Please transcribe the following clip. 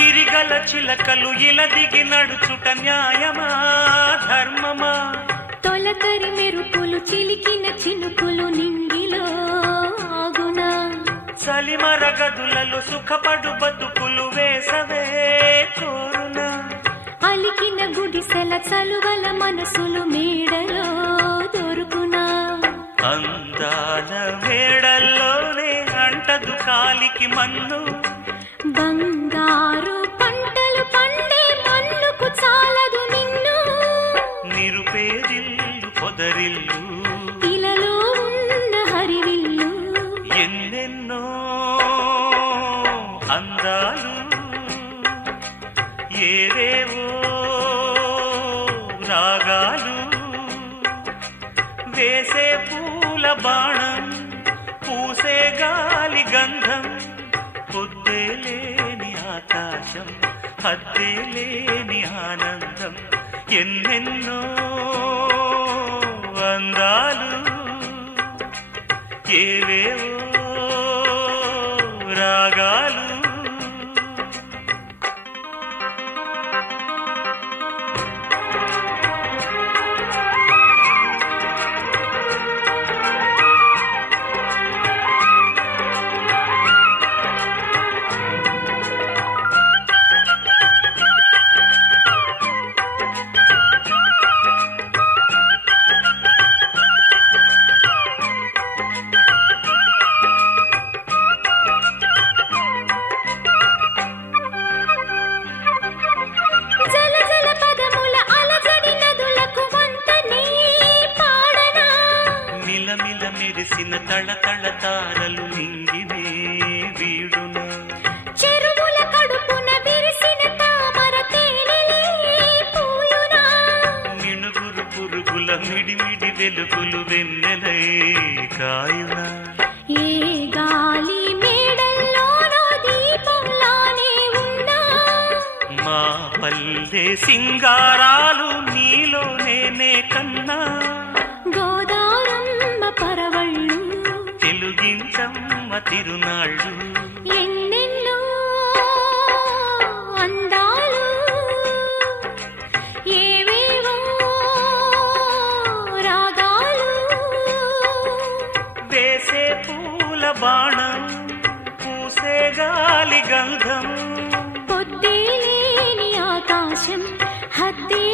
సిరిగల చిలకలు ఇలా దిగి నడుచుట న్యాయమా ధర్మమా? తొలకరి మెరుపులు చిలికిన చినుకులు నింగిలో ఆగునా? చలిమర గదులలో సుఖపడు బతుకులు వేసవే కోరునా? అలికిన గుడిసెల చలువల మనసులు మేడలో దొరుకునా? అందాల మేడల్లోనే అంటదు కాలికి మన్ను. బంగారు పంటలు పండే మన్నుకు చాలదు నిన్ను. నిరుపేదిల్లు పొదరిల్లు ఇలలో ఉన్న హరివిల్లు ఎన్నెన్నో అందాలు ఏవేవో రాగాలు. వేసే పూల బాణం పూసే గాలి గంధం. పొద్దే లేని ఆకాశం హద్దే లేని ఆనందం. ఎన్నెన్నో అందాలు ఏవేవో రాగాలు. మెరిసిన తళతళ తారలు నింగినే వీడునా? చెరువుల కడుపున విరిసిన తామర తేనెలే పూయునా? మిణుగురు పురుగుల మిడిమిడి వెలుగులు వెన్నెలై కాయునా? ఏ గాలి మేడల్లోనో దీపంలానే ఉన్నా? మా పల్లె సింగారాలు నీలో నేనే కన్నా. గోదారమ్మ పరవళ్ళు తెలుగించమ్మ తిరునాళ్ళు. ఎన్నెన్నో అందాలు ఏవేవో రాగాలు. వేసే పూల బాణం పూసే గాలి గంధం. పొద్దే లేని ఆకాశం హద్దే